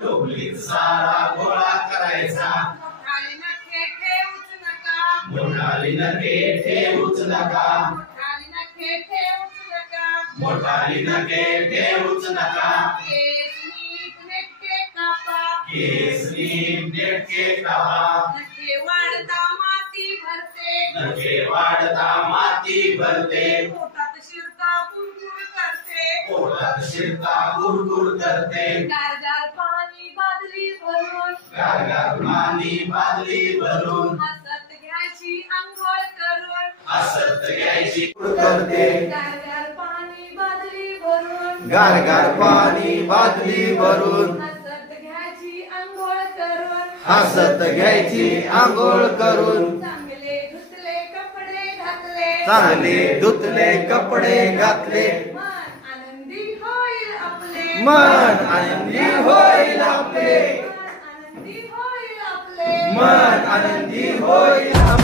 टोपलीत सारा गोळा करायचा. मोठाली नखे ठेवूच नका. मोठाली नखे ठेवूच नका. केस नीट नेटके कापा. नखे वाढता माती भरते. पोटात शिरता गुडगुड करते. गारगार पाणी बादली भरून हसत घ्यायची आंघोळ करून. करते. गारगार पाणी बादली भरून हसत घ्यायची आंघोळ करून. चांगले धुतले कपडे घातले. मन आनंदी होईल आपले. मन आनंदी होईल.